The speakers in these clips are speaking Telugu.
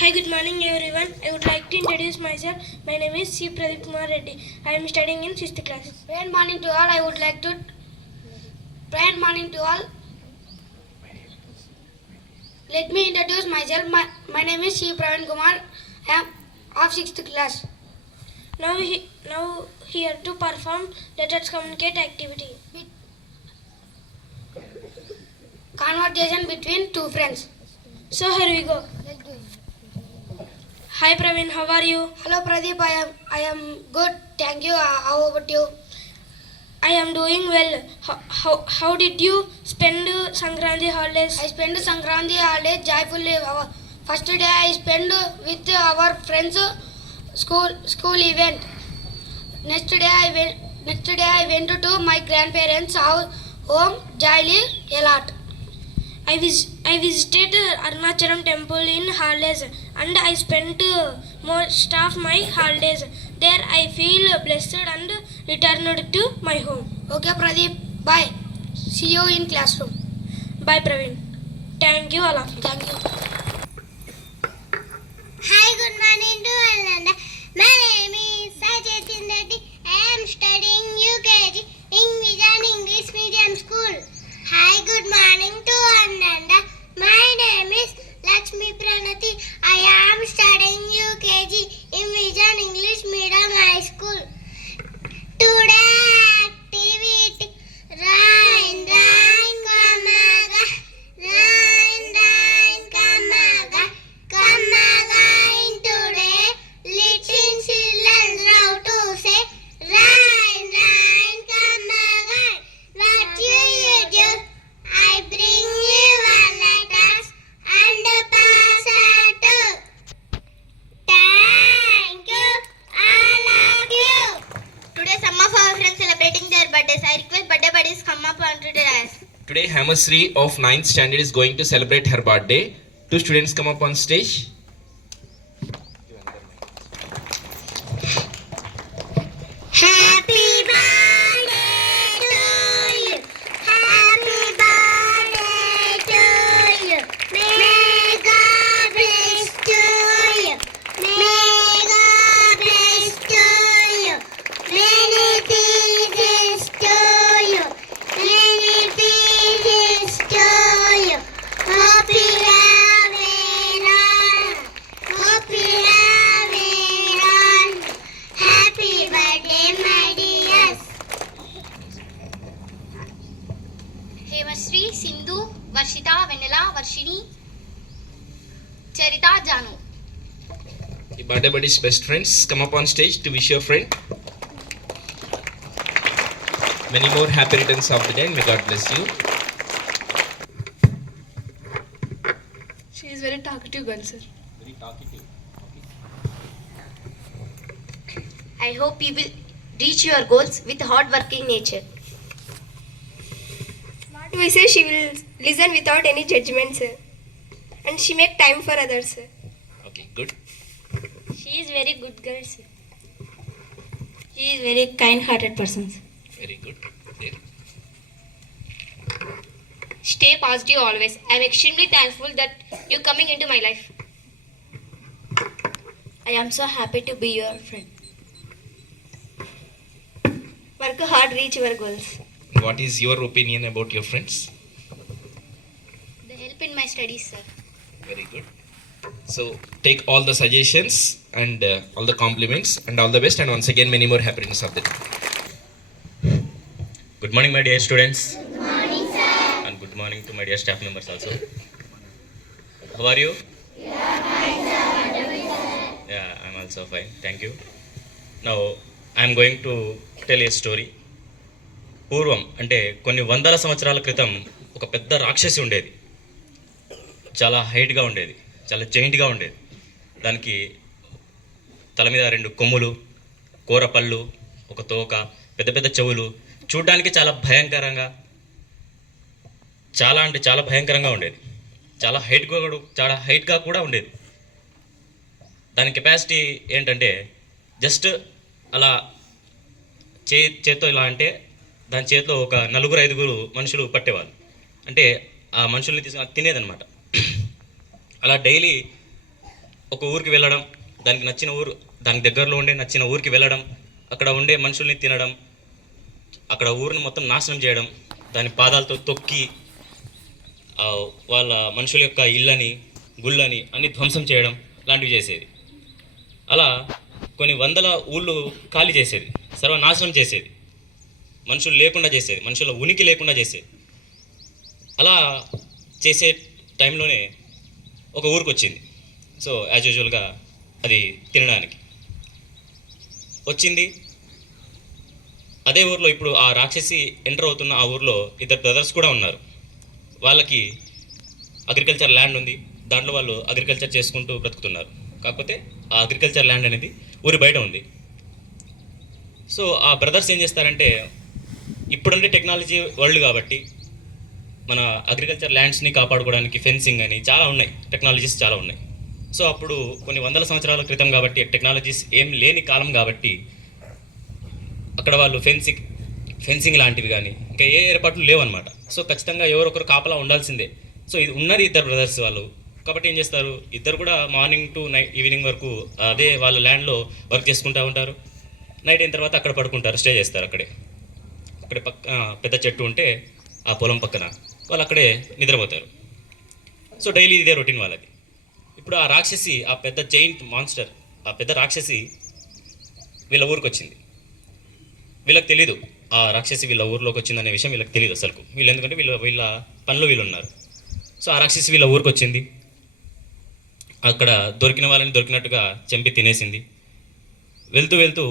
Hi, good morning everyone. I would like to introduce myself. My name is C. Pradeep Kumar Reddy. I am studying in 6th class. Good morning to all. I would like to Good morning to all. Let me introduce myself. My name is C. Praveen Kumar. I am of 6th class. Now here to perform Let Us Communicate activity. Conversation between two friends. So here we go. Hi Praveen, how are you? Hello Pradeep, I am good. Thank you. How about you? I am doing well. How did you spend Sankranti holidays? I spent Sankranti holidays joyfully. First day I spent with our friends school event. Next day I went to my grandparents' house home jolly a lot. I visited Arunachalam temple in holidays and I spent most of my holidays there. I feel blessed and returned to my home. Okay Pradeep, bye. See you in classroom. Bye Praveen. Thank you all of you. Thank you. Hi, good morning to all. My name is Sajatin Reddy. I am studying UKG in Vijan English Medium School. Hi, good morning to Ananda. My name is Lakshmi Pranati. I am studying UKG in Vijan English Medium High School. Today activity rain rain kamaga rain rain kamaga kamaga in today little children how to say rain rain kamaga. What you do? I bring you letters and pass it. Thank you, all of you. Today some of our friends celebrating their birthdays. I request birthday buddies come up and read us. Today, Hamasri of 9th standard is going to celebrate her birthday. Two students come up on stage. Happy birthday to you. Happy birthday to you. May God bless to you. May God bless to you. Many pieces to you. Many pieces to you. Hope you have it on. Hope you have it on. Happy birthday, my dears. Hemashri Sindhu Varshita Vennela Varshini Charita Janu. The birthday buddy's best friends come up on stage to wish your friend many more happy returns of the day and may God bless you. She is very talkative girl, sir. Very talkative. I hope you will reach your goals with hard-working nature. What we say, she will listen without any judgment, sir. And she make time for others, sir. Okay, good. She is very good girl, sir. She is very kind-hearted person. Very good. There. Stay positive always. I am extremely thankful that you coming into my life. I am so happy to be your friend. Work hard, reach your goals. What is your opinion about your friends? They help in my studies, sir. Very good. So take all the suggestions and all the compliments and all the best, and once again many more happy returns of the day. Good morning, my dear students. Good morning, sir. And good morning to my dear staff members also. How are you? Yeah, I'm also fine. Thank you. Now, I'm going to tell a story. పూర్వం అంటే కొన్ని వందల సంవత్సరాల క్రితం ఒక పెద్ద రాక్షసి ఉండేది. చాలా హైట్గా ఉండేది, చాలా జైంట్గా ఉండేది. దానికి తల మీద 2 కొమ్ములు, కూర పళ్ళు, ఒక తోక, పెద్ద పెద్ద చెవులు, చూడ్డానికి చాలా భయంకరంగా, చాలా అంటే చాలా భయంకరంగా ఉండేది. చాలా హైట్గా కూడా ఉండేది. దాని కెపాసిటీ ఏంటంటే జస్ట్ అలా చేత్తో ఇలా అంటే దాని చేతిలో ఒక 4-5 మనుషులు పట్టేవాళ్ళు. అంటే ఆ మనుషుల్ని తీసుకుని తినేదనమాట. అలా డైలీ ఒక ఊరికి వెళ్ళడం, దానికి నచ్చిన ఊరు, దానికి దగ్గరలో ఉండే నచ్చిన ఊరికి వెళ్ళడం, అక్కడ ఉండే మనుషుల్ని తినడం, అక్కడ ఊరిని మొత్తం నాశనం చేయడం, దాని పాదాలతో తొక్కి వాళ్ళ మనుషుల యొక్క ఇళ్ళని, గుళ్ళని అన్ని ధ్వంసం చేయడం లాంటివి చేసేది. అలా కొన్ని వందల ఊళ్ళు ఖాళీ చేసేది, సర్వనాశనం చేసేది, మనుషులు లేకుండా చేసేది, మనుషుల ఉనికి లేకుండా చేసేది. అలా చేసే టైంలోనే ఒక ఊరికి వచ్చింది. సో యాజ్ యూజువల్గా అది తినడానికి వచ్చింది. అదే ఊర్లో ఇప్పుడు ఆ రాక్షసి ఎంటర్ అవుతున్న ఆ ఊర్లో ఇద్దరు బ్రదర్స్ కూడా ఉన్నారు. వాళ్ళకి అగ్రికల్చర్ ల్యాండ్ ఉంది, దాంట్లో వాళ్ళు అగ్రికల్చర్ చేసుకుంటూ బ్రతుకుతున్నారు. కాకపోతే ఆ అగ్రికల్చర్ ల్యాండ్ అనేది ఊరి బయట ఉంది. సో ఆ బ్రదర్స్ ఏం చేస్తారంటే, ఇప్పుడంటే టెక్నాలజీ వరల్డ్ కాబట్టి మన అగ్రికల్చర్ ల్యాండ్స్ని కాపాడుకోవడానికి ఫెన్సింగ్ అని చాలా ఉన్నాయి, టెక్నాలజీస్ చాలా ఉన్నాయి. సో అప్పుడు కొన్ని వందల సంవత్సరాల క్రితం కాబట్టి టెక్నాలజీస్ ఏం లేని కాలం కాబట్టి అక్కడ వాళ్ళు ఫెన్సింగ్ లాంటివి కానీ ఇంకా ఏ ఏర్పాట్లు లేవన్నమాట. సో ఖచ్చితంగా ఎవరొకరు కాపలా ఉండాల్సిందే. సో ఇది ఉన్నది ఇద్దరు బ్రదర్స్ వాళ్ళు కాబట్టి ఏం చేస్తారు, ఇద్దరు కూడా మార్నింగ్ టు ఈవినింగ్ వరకు అదే వాళ్ళ ల్యాండ్లో వర్క్ చేసుకుంటూ ఉంటారు. నైట్ అయిన తర్వాత అక్కడ పడుకుంటారు, స్టే చేస్తారు. అక్కడే పెద్ద చెట్టు ఉంటే ఆ పొలం పక్కన వాళ్ళు అక్కడే నిద్రపోతారు. సో డైలీ ఇదే రొటీన్ వాళ్ళది. ఇప్పుడు ఆ రాక్షసి, ఆ పెద్ద జైంట్ మాన్స్టర్, ఆ పెద్ద రాక్షసి వీళ్ళ ఊరికి వచ్చింది. వీళ్ళకి తెలీదు ఆ రాక్షసి వీళ్ళ ఊరిలోకి వచ్చిందనే విషయం వీళ్ళకి తెలియదు అసలు. వీళ్ళు ఎందుకంటే వీళ్ళ పనిలో వీళ్ళు ఉన్నారు. సో ఆ రాక్షసి వీళ్ళ ఊరికి వచ్చింది, అక్కడ దొరికిన వాళ్ళని దొరికినట్టుగా చంపి తినేసింది. వెళ్తూ వెళ్తూ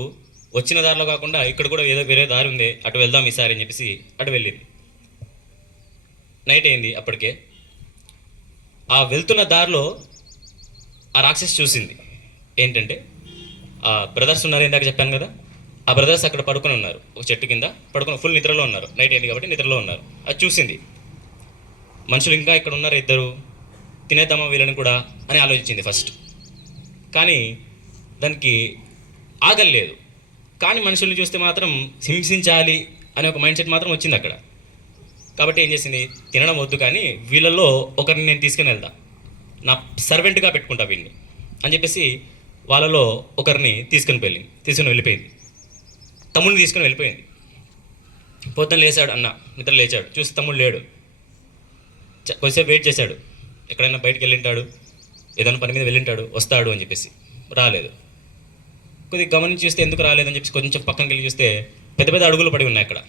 వచ్చిన దారిలో కాకుండా ఇక్కడ కూడా ఏదో వేరే దారి ఉంది, అటు వెళ్దాం ఈసారి అని చెప్పేసి అటు వెళ్ళింది. నైట్ అయింది అప్పటికే. ఆ వెళ్తున్న దారిలో ఆ రాక్షసి చూసింది ఏంటంటే, ఆ బ్రదర్స్ ఉన్నారు ఇందాక చెప్పాను కదా, ఆ బ్రదర్స్ అక్కడ పడుకొని ఉన్నారు, ఒక చెట్టు కింద పడుకొని ఫుల్ నిద్రలో ఉన్నారు. నైట్ అయింది కాబట్టి నిద్రలో ఉన్నారు. అది చూసింది, మనుషులు ఇంకా ఇక్కడ ఉన్నారు ఇద్దరు, తినేద్దామా వీళ్ళని కూడా అని ఆలోచించింది ఫస్ట్. కానీ దానికి ఆకలి లేదు, కానీ మనుషుల్ని చూస్తే మాత్రం హింసించాలి అనే ఒక మైండ్ సెట్ మాత్రం వచ్చింది అక్కడ. కాబట్టి ఏం చేసింది, తినడం వద్దు కానీ వీళ్ళల్లో ఒకరిని నేను తీసుకుని వెళ్తా, నా సర్వెంట్గా పెట్టుకుంటా వీడిని అని చెప్పేసి వాళ్ళలో ఒకరిని తీసుకుని వెళ్ళిపోయింది. తమ్ముడిని తీసుకుని వెళ్ళిపోయింది. పొద్దున్న లేచాడు అన్న, నిద్ర లేచాడు, చూసి తమ్ముడు లేడు. కొద్దిసేపు వెయిట్ చేశాడు, ఎక్కడైనా బయటికి వెళ్ళింటాడు, ఏదైనా పని మీద వెళ్ళింటాడు, వస్తాడు అని చెప్పేసి రాలేదు. కొద్దిగా గమనించి చూస్తే ఎందుకు రాలేదని చెప్పేసి కొంచెం పక్కనకి వెళ్ళి చూస్తే పెద్ద పెద్ద అడుగులు పడి ఉన్నాయి అక్కడ.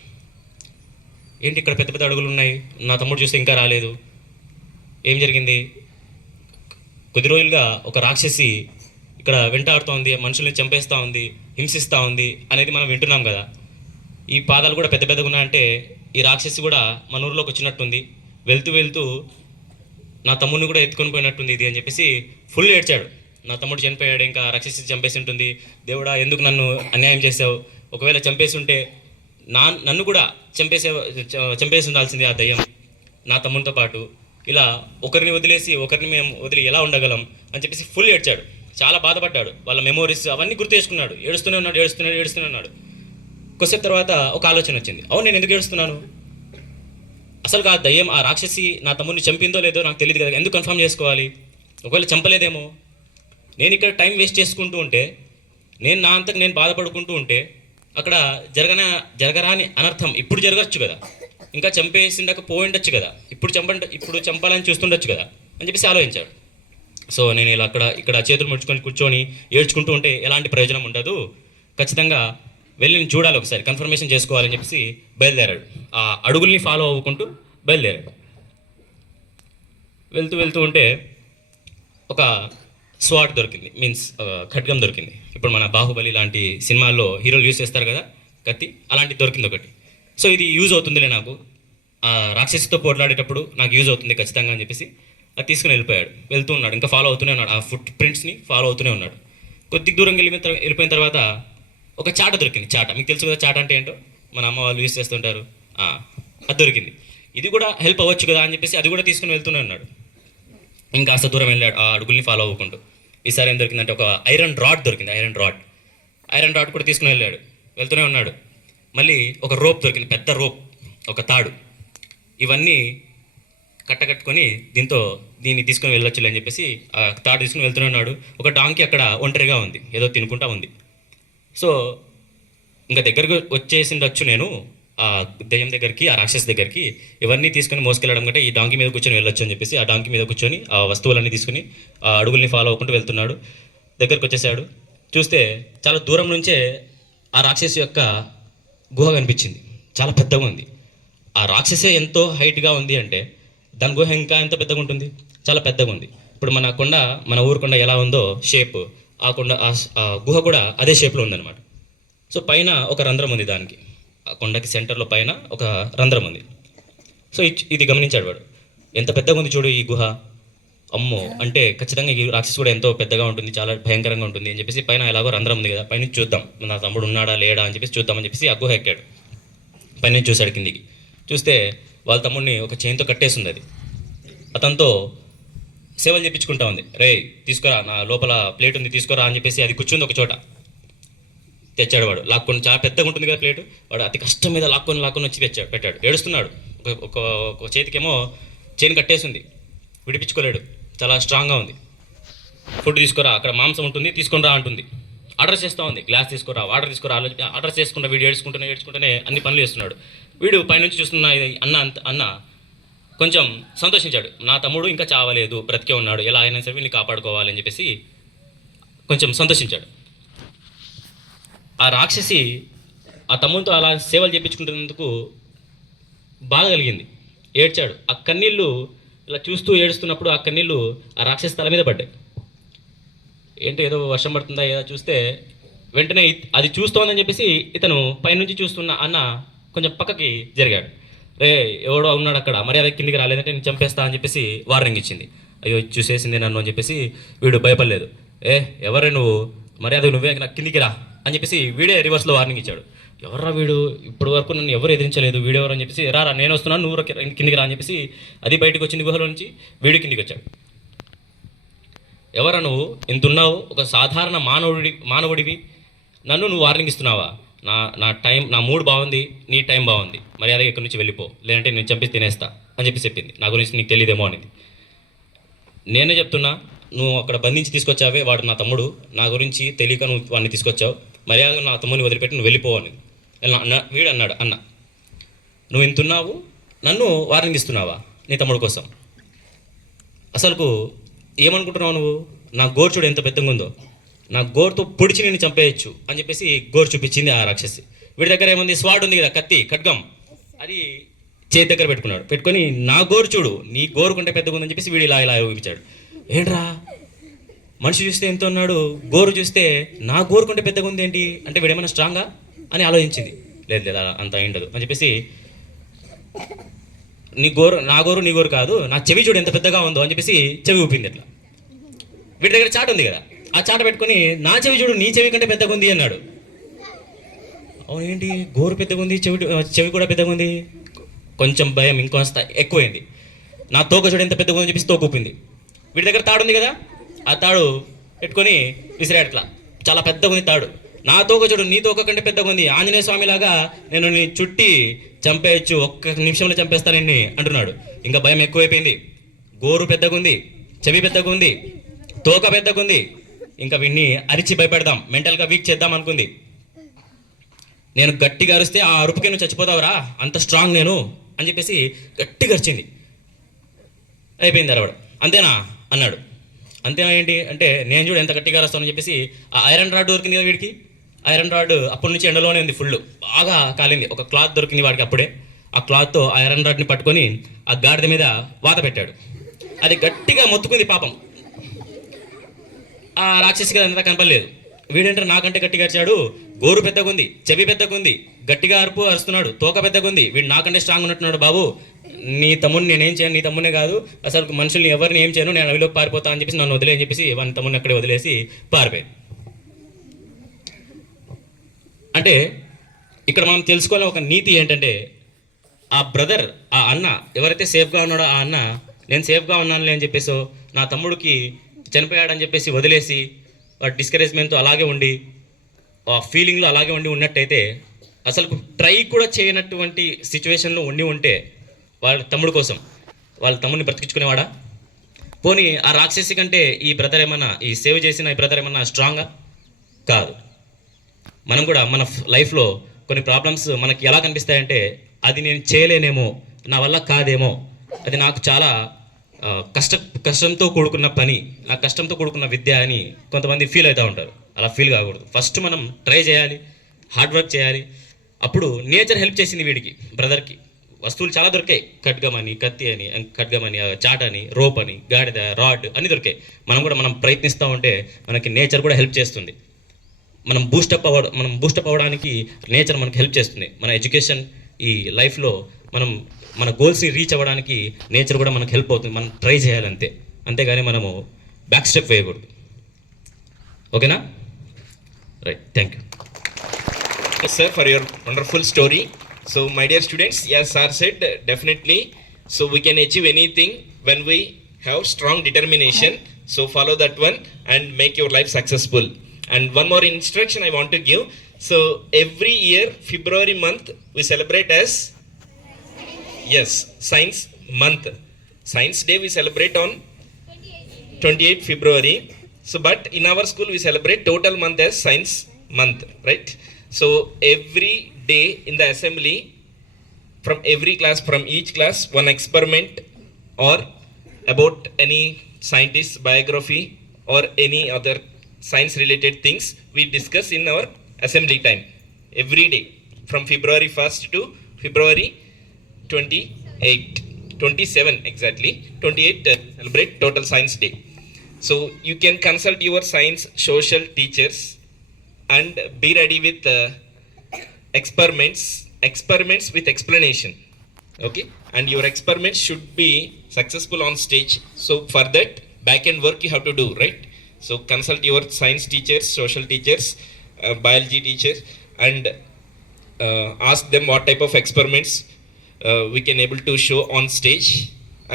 ఏంటి ఇక్కడ పెద్ద పెద్ద అడుగులు ఉన్నాయి, నా తమ్ముడు చూస్తే ఇంకా రాలేదు, ఏం జరిగింది? కొద్ది రోజులుగా ఒక రాక్షసి ఇక్కడ వెంటాడుతూ ఉంది, మనుషుల్ని చంపేస్తూ ఉంది, హింసిస్తూ ఉంది అనేది మనం వింటున్నాం కదా. ఈ పాదాలు కూడా పెద్ద పెద్దగా ఉన్నాయంటే ఈ రాక్షసి కూడా మన ఊరిలోకి వచ్చినట్టుంది, వెళ్తూ వెళ్తూ నా తమ్ముడిని కూడా ఎత్తుకొని పోయినట్టుంది ఇది అని చెప్పేసి ఫుల్ ఏడ్చాడు. నా తమ్ముడు చనిపోయాడు, ఇంకా రాక్షసి చంపేసి ఉంటుంది, దేవుడా ఎందుకు నన్ను అన్యాయం చేసావు, ఒకవేళ చంపేసి ఉంటే నన్ను కూడా చంపేసి ఉండాల్సింది ఆ దయ్యం నా తమ్ముడితో పాటు. ఇలా ఒకరిని మేము వదిలి ఎలా ఉండగలం అని చెప్పేసి ఫుల్ ఏడ్చాడు, చాలా బాధపడ్డాడు. వాళ్ళ మెమోరీస్ అవన్నీ గుర్తు చేసుకున్నాడు, ఏడుస్తూనే ఉన్నాడు. కొద్దిసేపు తర్వాత ఒక ఆలోచన వచ్చింది, అవును నేను ఎందుకు ఏడుస్తున్నాను, అసలు ఆ దయ్యం ఆ రాక్షసి నా తమ్ముడిని చంపిందో లేదో నాకు తెలియదు కదా, ఎందుకు కన్ఫర్మ్ చేసుకోవాలి, ఒకవేళ చంపలేదేమో, నేను ఇక్కడ టైం వేస్ట్ చేసుకుంటూ ఉంటే, నా అంతకు నేను బాధపడుకుంటూ ఉంటే అక్కడ జరగరాని అనర్థం ఇప్పుడు జరగచ్చు కదా, ఇంకా చంపేసిందాక పోయిండొచ్చు కదా, ఇప్పుడు చంపాలని చూస్తుండొచ్చు కదా అని చెప్పేసి ఆలోచించాడు. సో నేను ఇలా ఇక్కడ చేతులు ముడుచుకొని కూర్చొని ఏడ్చుకుంటూ ఉంటే ఎలాంటి ప్రయోజనం ఉండదు, ఖచ్చితంగా వెళ్ళి చూడాలి, ఒకసారి కన్ఫర్మేషన్ చేసుకోవాలని చెప్పేసి బయలుదేరాడు. ఆ అడుగుల్ని ఫాలో అవ్వుకుంటూ బయలుదేరాడు. వెళ్తూ ఉంటే ఒక స్వాట్ దొరికింది, మీన్స్ ఖడ్గం దొరికింది. ఇప్పుడు మన బాహుబలి లాంటి సినిమాల్లో హీరోలు యూజ్ చేస్తారు కదా కత్తి, అలాంటిది దొరికింది ఒకటి. సో ఇది యూజ్ అవుతుందిలే నాకు, ఆ రాక్షసితో పోట్లాడేటప్పుడు నాకు యూజ్ అవుతుంది ఖచ్చితంగా అని చెప్పేసి అది తీసుకుని వెళ్తూ ఉన్నాడు. ఇంకా ఫాలో అవుతూనే ఉన్నాడు, ఆ ఫుట్ ప్రింట్స్ని ఫాలో అవుతూనే ఉన్నాడు. కొద్ది దూరం వెళ్ళిపోయిన తర్వాత ఒక చాట దొరికింది. చాట మీకు తెలుసు కదా, చాట అంటే ఏంటో మన అమ్మ వాళ్ళు యూజ్ చేస్తుంటారు, అది దొరికింది. ఇది కూడా హెల్ప్ అవ్వచ్చు కదా అని చెప్పేసి అది కూడా తీసుకుని వెళ్తూనే ఉన్నాడు. ఇంకా కాస్త దూరం వెళ్ళాడు ఆ అడుగుల్ని ఫాలో అవ్వకుంటూ. ఈసారి ఏం దొరికిందంటే ఒక ఐరన్ రాడ్ దొరికింది. ఐరన్ రాడ్ కూడా తీసుకుని వెళ్తూనే ఉన్నాడు. మళ్ళీ ఒక రోప్ దొరికింది, పెద్ద రోప్, ఒక తాడు. ఇవన్నీ కట్టకట్టుకొని దీన్ని తీసుకొని వెళ్ళొచ్చు అని చెప్పేసి ఆ తాడు తీసుకుని వెళ్తున్నాడు. ఒక డాంకీ అక్కడ ఒంటరిగా ఉంది, ఏదో తినుకుంటా ఉంది. సో ఇంకా దగ్గరకు వచ్చేసిండొచ్చు నేను ఆ దెయ్యం దగ్గరికి, ఆ రాక్షస్ దగ్గరికి. ఇవన్నీ తీసుకొని మోసుకెళ్ళడం కంటే ఈ డాంకీ మీద కూర్చొని వెళ్ళొచ్చు అని చెప్పేసి ఆ డాంకీ మీద కూర్చొని ఆ వస్తువులన్నీ తీసుకుని ఆ అడుగుల్ని ఫాలో అవ్వకుంటూ వెళ్తున్నాడు. దగ్గరకు వచ్చేసాడు. చూస్తే చాలా దూరం నుంచే ఆ రాక్షసి యొక్క గుహ కనిపించింది. చాలా పెద్దగా ఉంది. ఆ రాక్షసే ఎంతో హైట్గా ఉంది అంటే దాని గుహ ఇంకా ఎంత పెద్దగా ఉంటుంది? చాలా పెద్దగా ఉంది. ఇప్పుడు మన ఊరు కొండ ఎలా ఉందో షేప్, ఆ కొండ ఆ గుహ కూడా అదే షేప్లో ఉందన్నమాట. సో పైన ఒక రంధ్రం ఉంది, దానికి ఆ కొండకి సెంటర్లో పైన ఒక రంధ్రం ఉంది. సో ఇది గమనించాడు వాడు. ఎంత పెద్దగా ఉంది చూడు ఈ గుహ, అమ్మో అంటే ఖచ్చితంగా ఈ రాక్షసి కూడా ఎంతో పెద్దగా ఉంటుంది, చాలా భయంకరంగా ఉంటుంది అని చెప్పేసి పైన ఎలాగో రంధ్రం ఉంది కదా, పైన చూద్దాం నా తమ్ముడు ఉన్నాడా లేడా అని చెప్పేసి చూద్దామని చెప్పేసి ఆ గుహ ఎక్కాడు. పైన చూశాడు కిందికి. చూస్తే వాళ్ళ తమ్ముడిని ఒక చైన్తో కట్టేసింది. అది అతనితో సేవలు చెప్పించుకుంటా ఉంది. రే తీసుకురా, నా లోపల ప్లేట్ ఉంది తీసుకురా అని చెప్పేసి అది కూర్చుంది ఒక చోట. తెచ్చాడు వాడు, లాక్కొని, చాలా పెద్దగా ఉంటుంది కదా ప్లేట్. వాడు అతి కష్టం మీద లాక్కొని వచ్చి పెట్టాడు. ఏడుస్తున్నాడు. ఒక చేతికేమో చైన్ కట్టేసింది, విడిపించుకోలేడు, చాలా స్ట్రాంగ్గా ఉంది. ఫుడ్ తీసుకురా, అక్కడ మాంసం ఉంటుంది తీసుకొని రా అంటుంది. ఆర్డర్ చేస్తూ ఉంది, గ్లాస్ తీసుకురా, వాటర్ తీసుకురా. ఆర్డర్ చేసుకుంటా వీడు ఏడ్చుకుంటూనే అన్ని పనులు చేస్తున్నాడు. వీడు పైనుంచి చూస్తున్న అన్న కొంచెం సంతోషించాడు. నా తమ్ముడు ఇంకా చావలేదు, బ్రతికే ఉన్నాడు, ఎలా అయినా సరే వీడిని కాపాడుకోవాలని చెప్పేసి కొంచెం సంతోషించాడు. ఆ రాక్షసి ఆ తమ్ముడితో అలా సేవలు చేయించుకుంటున్నందుకు బాధ కలిగింది. ఏడ్చాడు. ఆ కన్నీళ్ళు ఇలా చూస్తూ ఏడుస్తున్నప్పుడు ఆ కన్నీళ్ళు ఆ రాక్షసి తల మీద పడ్డాయి. ఏంటో ఏదో వర్షం పడుతుందా ఏదో చూస్తే వెంటనే అది చూస్తోందని చెప్పేసి ఇతను పైనుంచి చూస్తున్న అన్న కొంచెం పక్కకి జరిగాడు. రే ఎవడో ఉన్నాడు అక్కడ, మర్యాద కిందికి రాలేదంటే నేను చంపేస్తా అని చెప్పేసి వార్నింగ్ ఇచ్చింది. అయ్యో చూసేసింది నన్ను అని చెప్పేసి వీడు భయపడలేదు. ఎవరే నువ్వు, మర్యాద నువ్వే నాకు కిందికి రా అని చెప్పేసి వీడే రివర్స్లో వార్నింగ్ ఇచ్చాడు. ఎవర్రా వీడు, ఇప్పటి వరకు నన్ను ఎవరు ఎదిరించలేదు, వీడెవరు అని చెప్పేసి రా నేను వస్తున్నాను నువ్వు కిందికి రా అని చెప్పేసి అది బయటకు వచ్చింది గుహలో నుంచి. వీడు కిందికి వచ్చాడు. ఎవరా నువ్వు, ఇంత ఉన్నావు, ఒక సాధారణ మానవుడివి, నన్ను నువ్వు వార్నింగ్ ఇస్తున్నావా? నా మూడ్ బాగుంది, నీ టైం బాగుంది, మర్యాదగా ఇక్కడి నుంచి వెళ్ళిపో, లేదంటే నేను చంపి తినేస్తా అని చెప్పి చెప్పింది. నా గురించి నీకు తెలియదేమో అనేది. నేనే చెప్తున్నా, నువ్వు అక్కడ బంధించి తీసుకొచ్చావే, వాడు నా తమ్ముడు, నా గురించి తెలియక నువ్వు వాడిని తీసుకొచ్చావు, మర్యాదగా నా తమ్ముడిని వదిలిపెట్టి నువ్వు వెళ్ళిపో అని వీడు అన్నాడు. అన్న నువ్వు ఇంతున్నావు, నన్ను వార్నింగ్ ఇస్తున్నావా నీ తమ్ముడు కోసం? అసలుకు ఏమనుకుంటున్నావు నువ్వు? నా గోరు చూడు ఎంత పెద్దగా ఉందో, నా గోరుతో పొడిచి నేను చంపేయచ్చు అని చెప్పేసి గోరు చూపించింది ఆ రాక్షసి. వీడి దగ్గర ఏముంది, స్వాడ్ ఉంది కదా, కత్తి, ఖడ్గం, అది చేతి దగ్గర పెట్టుకొని నా గోరు చూడు, నీ గోరు కంటే పెద్దగా ఉందని చెప్పేసి వీడు ఇలా ఊపించాడు. ఏంట్రా మనిషి చూస్తే ఎంత ఉన్నాడు, గోరు చూస్తే నా గోరు కంటే పెద్దగా ఉంది ఏంటి అంటే వీడేమైనా స్ట్రాంగా అని ఆలోచించింది. లేదు అంత అయిండదు అని చెప్పేసి నా గోరు నీ గోరు కాదు, నా చెవి చూడు ఎంత పెద్దగా ఉందో అని చెప్పేసి చెవి ఊపింది. అట్లా వీడి దగ్గర చాట ఉంది కదా, ఆ చాట పెట్టుకొని నా చెవి చూడు నీ చెవి కంటే పెద్దగా ఉంది అన్నాడు. అవునేంటి, గోరు పెద్దగా ఉంది, చెవి కూడా పెద్దగా ఉంది. కొంచెం భయం ఇంకొంత ఎక్కువైంది. నా తోక చూడు ఎంత పెద్దగా ఉందని చెప్పేసి తోక ఊపింది. వీడి దగ్గర తాడు ఉంది కదా, ఆ తాడు పెట్టుకొని విసిరాడు. ఇట్లా చాలా పెద్దగా ఉంది తాడు. నా తోక చూడు నీ తోక కంటే పెద్దగా ఉంది, ఆంజనేయ స్వామిలాగా నేను నీ చుట్టి చంపేయచ్చు, ఒక్క నిమిషంలో చంపేస్తానండి అంటున్నాడు. ఇంకా భయం ఎక్కువైపోయింది. గోరు పెద్దగా ఉంది, చెవి పెద్దగా ఉంది, తోక పెద్దగా ఉంది. ఇంకా వీడిని అరిచి భయపెడదాం, మెంటల్గా వీక్ చేద్దాం అనుకుంది. నేను గట్టిగా అరిస్తే ఆ అరుపుకే నువ్వు చచ్చిపోతావురా, అంత స్ట్రాంగ్ నేను అని చెప్పేసి గట్టిగా అరిచింది. అయిపోయింది అరవడం. అంతేనా అన్నాడు. అంతేనా ఏంటి అంటే నేను చూడు ఎంత గట్టిగా అరుస్తానని చెప్పేసి ఆ ఐరన్ రాడ్ దొరికింది కదా వీడికి. ఐరన్ రాడ్ అప్పటి నుంచి ఎండలోనే ఉంది, ఫుల్ బాగా కాలింది. ఒక క్లాత్ దొరికింది వాడికి అప్పుడే. ఆ క్లాత్తో ఆ ఐరన్ రాడ్ని పట్టుకొని ఆ గాడిద మీద వాత పెట్టాడు. అది గట్టిగా మొత్తుకుంది పాపం. ఆ రాక్షసికి అదంతా కనపడలేదు. వీడేంటారు నాకంటే గట్టిగా అరిచాడు, గోరు పెద్దగా ఉంది, చెవి పెద్దగా ఉంది, గట్టిగా అరుస్తున్నాడు, తోక పెద్దగా ఉంది, వీడు నాకంటే స్ట్రాంగ్ ఉన్నట్టున్నాడు. బాబు నీ తమ్ముడిని నేనేం చేయను, నీ తమ్ముడే కాదు అసలు మనుషుల్ని ఎవరిని ఏం చేయను, నేను అవిలోకి పారిపోతా అని చెప్పేసి నన్ను వదిలే అని చెప్పేసి వాని తమ్ముడిని అక్కడే వదిలేసి పారిపోయింది. అంటే ఇక్కడ మనం తెలుసుకోవాలని ఒక నీతి ఏంటంటే, ఆ బ్రదర్, ఆ అన్న ఎవరైతే సేఫ్గా ఉన్నాడో ఆ అన్న నేను సేఫ్గా ఉన్నానులే అని చెప్పేసో, నా తమ్ముడికి చనిపోయాడని చెప్పేసి వదిలేసి వాడు డిస్కరేజ్మెంట్తో అలాగే ఉండి ఆ ఫీలింగ్లో అలాగే ఉన్నట్టయితే అసలు ట్రై కూడా చేయనటువంటి సిచ్యువేషన్లో ఉంటే వాళ్ళ తమ్ముడు కోసం వాళ్ళ తమ్ముడిని బ్రతికించుకునేవాడా? పోనీ ఆ రాక్షసి కంటే ఈ బ్రదర్ ఏమన్నా, ఈ సేవ్ చేసిన ఈ బ్రదర్ ఏమన్నా స్ట్రాంగా? కాదు. మనం కూడా మన లైఫ్లో కొన్ని ప్రాబ్లమ్స్ మనకి ఎలా కనిపిస్తాయంటే, అది నేను చేయలేనేమో, నా వల్ల కాదేమో, అది నాకు చాలా కష్టంతో కూడుకున్న పని, నా కష్టంతో కూడుకున్న విద్య అని కొంతమంది ఫీల్ అవుతూ ఉంటారు. అలా ఫీల్ కాకూడదు. ఫస్ట్ మనం ట్రై చేయాలి, హార్డ్ వర్క్ చేయాలి. అప్పుడు నేచర్ హెల్ప్ చేసింది వీడికి, బ్రదర్కి. వస్తువులు చాలా దొరికాయి, ఖడ్గమని, కత్తి అని, ఖడ్గమని, చాట్ అని, రోప్ అని, గాడిద, రాడ్ అన్నీ దొరికాయి. మనం ప్రయత్నిస్తూ ఉంటే మనకి నేచర్ కూడా హెల్ప్ చేస్తుంది. మనం బూస్టప్ అవ్వడానికి నేచర్ మనకి హెల్ప్ చేస్తుంది. మన ఎడ్యుకేషన్, ఈ లైఫ్లో మన గోల్స్ని రీచ్ అవ్వడానికి నేచర్ కూడా మనకు హెల్ప్ అవుతుంది. మనం ట్రై చేయాలి అంతే, అంతేగాని మనము బ్యాక్ స్టెప్ వేయకూడదు. ఓకేనా? Right, thank you. Yes, sir, for your wonderful story. So, my dear students, yes, sir said definitely. So, we can achieve anything when we have strong determination. So, follow that one and make your life successful. And one more instruction I want to give. So, every year, February month, we celebrate as Science month. Science Day we celebrate on 28th February. So, but in our school we celebrate total month as Science month, right? So, every day in the assembly, from every class, from each class, one experiment or about any scientist's biography or any other science related things we discuss in our assembly time. Every day, from February 1st to February 27 exactly, 28 celebrate total science day. So you can consult your science social teachers and be ready with experiments with explanation. Okay, and your experiments should be successful on stage. So for that back end work you have to do, right? So consult your science teachers, social teachers, biology teachers, and ask them what type of experiments we can able to show on stage,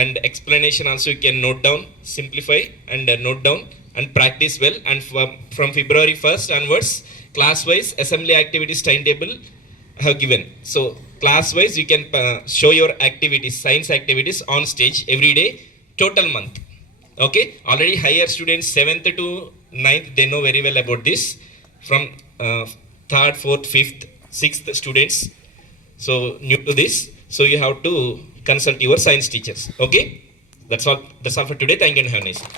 and explanation also you can note down, simplify and note down and practice well. And from February 1st onwards, class wise assembly activities timetable I have given. So class wise you can show your activities, science activities on stage every day, total month. Okay, already higher students 7th to 9th they know very well about this. From 3rd, 4th, 5th, 6th students, so new to this, so you have to consult your science teachers. Okay, that's all for today. Thank you and have a nice day.